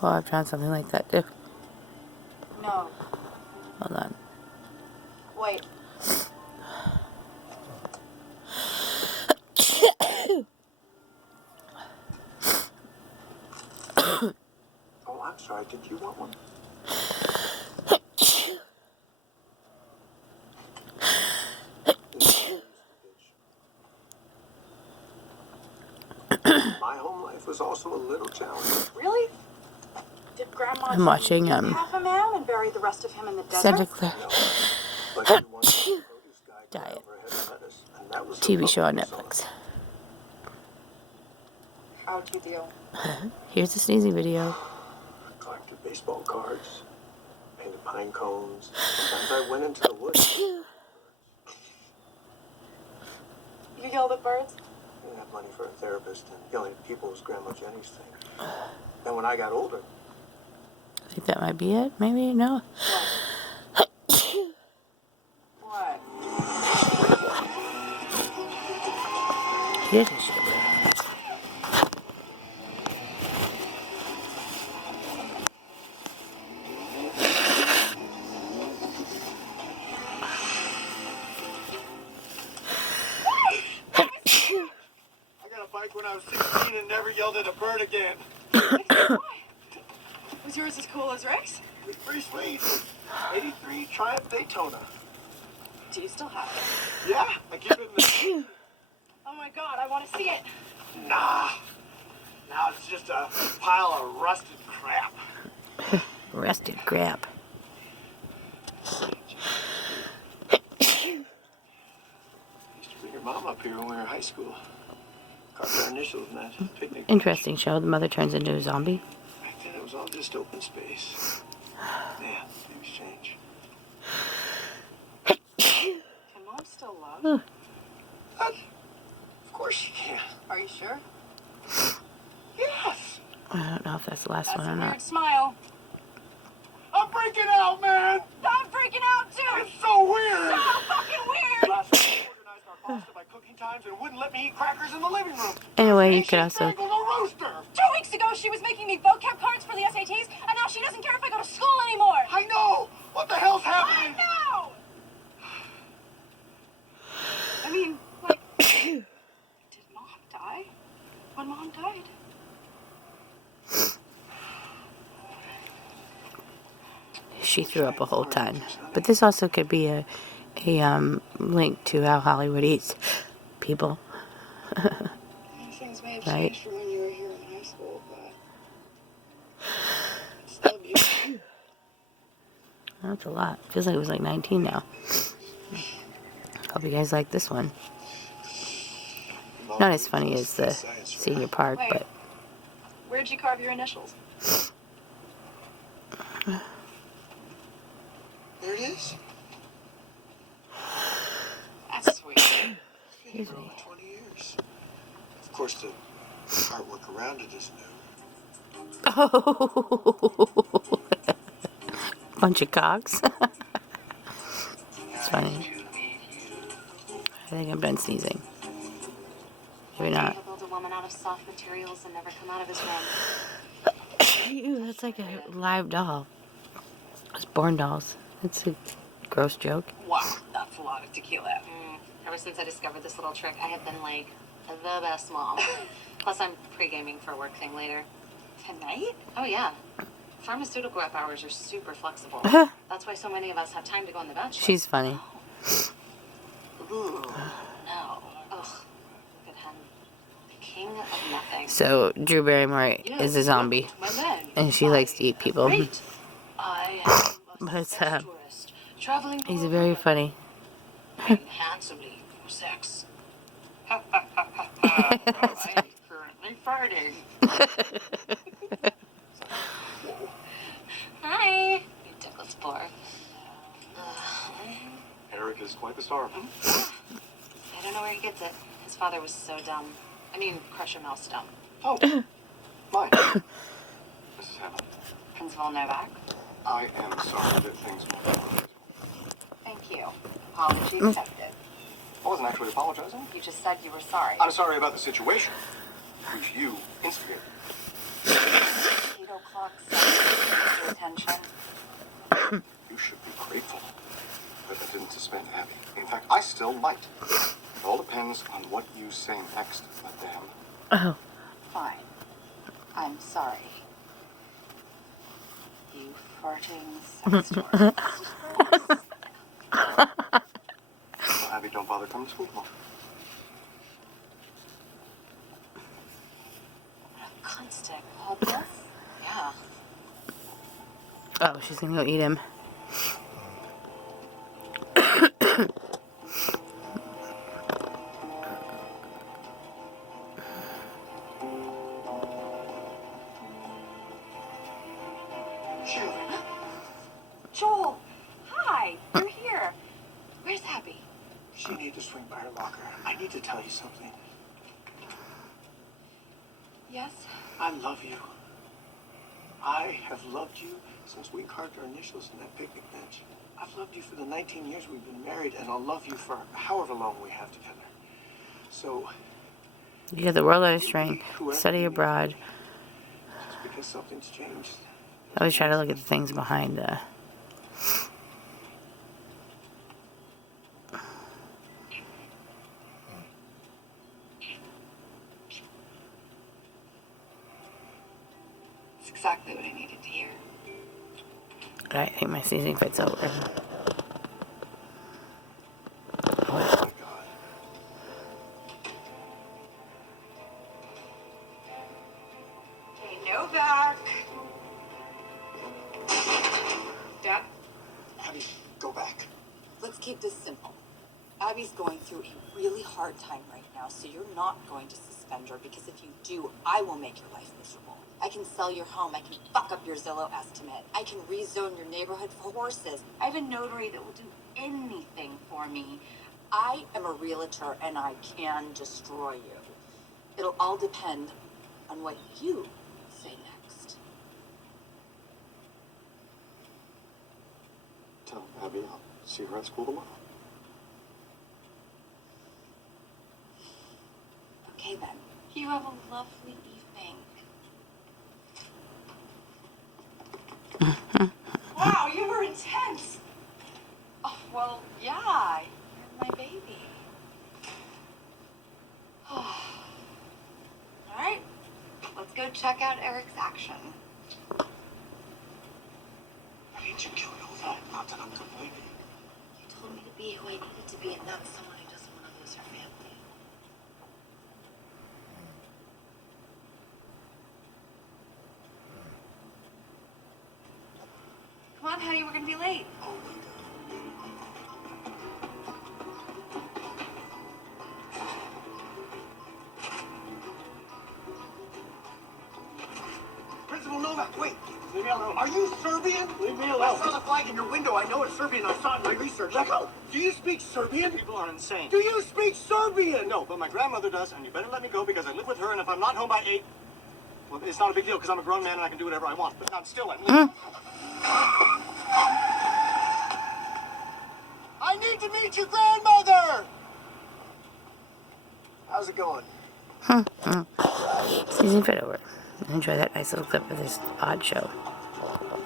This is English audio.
Oh, I've found something like that too. No. Hold on. Wait. Oh, I'm sorry. Did you want one? My home life was also a little challenging. Really? Did Grandma I'm watching half a man and bury the rest of him in the desert? Santa Claus No, but she wanted the produce guy to Diet. over ahead of lettuce, and that was her TV show on public persona. Netflix. How'd you deal? Here's the sneezing video. I collected baseball cards, painted pine cones. Sometimes I went into the woods. You yelled at birds? I didn't have money for a therapist, and yelling at people was Grandma Jenny's thing. Then when I got older, I think that might be it. Maybe, no. What? Here's the shit. I got a bike when I was 16 and never yelled at a bird again. Was yours as cool as Rick's? It was pretty sweet. 83 Triumph Daytona. Do you still have it? Yeah, I keep it in the... Oh my god, I want to see it. Nah. Now it's just a pile of rusted crap. Rusted crap. Used to bring your mom up here when we were in high school. Carved our initials in that picnic. Interesting show. The mother turns into a zombie. Back then it was all just open space. Yeah, things change. Can Mom still love? What? Of course she can. Are you sure? Yes. I don't know if that's the last That's one a or weird not. smile. I'm freaking out, man. I'm freaking out too. It's so weird. So fucking weird. Last week we organized our pasta by cooking times and wouldn't let me eat crackers in the living room. Anyway, you And could she also... strangled a rooster. 2 weeks ago, she was making me vocab cards for the SATs, and now she doesn't care if I go to school anymore. I know. What the hell's I happening? know. I mean, like, did Mom die? When Mom died? She threw up a whole ton. But this also could be a link to how Hollywood eats people. Things may have Right. changed from when you were here in high school, but it's still beautiful. That's a lot. Feels like it was like 19 now. Hope you guys like this one. Not as funny as the senior park, Wait. but Where'd you carve your initials? There it is. That's sweet. excuse For me. over 20 years. Of course, the artwork around it is new. Oh, bunch of cocks. It's funny. I think I'm done sneezing. Maybe not. He'll build a woman out of soft materials and never come out of his room. Ew, that's like a live doll. It's born dolls. It's a gross joke. Wow, that's a lot of tequila. Ever since I discovered this little trick, I have been like the best mom. Plus, I'm pre-gaming for a work thing later. Tonight? Oh yeah. Pharmaceutical rep hours are super flexible. That's why so many of us have time to go on The Bachelor. She's funny. Ooh, no. Ugh. Look at him. The king of nothing. So Drew Barrymore is a zombie, My man. and she likes to eat people. Great. I am But a sex tourist, traveling he's very funny. paying handsomely for sex. I am currently farting. Hi. You dickless boar. Eric is quite the star. I don't know where he gets it. His father was so dumb. I mean, Crusher Mouse dumb. Oh, mine. Mrs. Hammond, Principal Novak. I am sorry that things went. Thank you. Apology accepted. I wasn't actually apologizing. You just said you were sorry. I'm sorry about the situation, which you instigated. You don't o'clock session to attention. You should be grateful that I didn't suspend Abby. In fact, I still might. It all depends on what you say next, madame. Oh. Fine. I'm sorry. You farting sex tourist. Well, Abby, don't bother coming to school tomorrow. What a cunt stick. Hold this? Yeah. Oh, she's gonna go eat him. Joel, hi. You're here. Where's Abby? She needed to swing by her locker. I need to tell you something. Yes? I love you. I have loved you since we carved our initials in that picnic bench. I've loved you for the 19 years we've been married, and I'll love you for however long we have together. So, You got the world on a string. Study abroad. just because something's changed. I always try to look at the things behind It's exactly what I needed to hear. I think my sneezing fit's over. Oh, my God. Okay, Novak. Dad? Abby, go back. Let's keep this simple. Abby's going through a really hard time right now, so you're not going to suspend her, because if you do, I will make your life miserable. I can sell your home, I can fuck up your Zillow estimate, I can rezone your neighborhood for horses. I have a notary that will do anything for me. I am a realtor and I can destroy you. It'll all depend on what you say next. Tell Abby I'll see her at school tomorrow. Okay then. You have a lovely evening. Wow, you were intense. Oh, well, yeah, you're my baby. All right, let's go check out Eric's action. I need you to kill it all that. Not that I'm complaining. You told me to be who I needed to be, and that's someone who doesn't want to lose her family. Come on, honey, we're gonna be late. Principal Novak, wait. Leave me alone. Are you Serbian? Leave me alone. I saw the flag in your window. I know it's Serbian. I saw it in my research. Let go. Do you speak Serbian? People are insane. Do you speak Serbian? No, but my grandmother does, and you better let me go because I live with her, and if I'm not home by 8, well, it's not a big deal because I'm a grown man and I can do whatever I want, but not still, I'm leaving. I need to meet your grandmother. How's it going? Sneezing fit over. Enjoy that nice little clip of this odd show.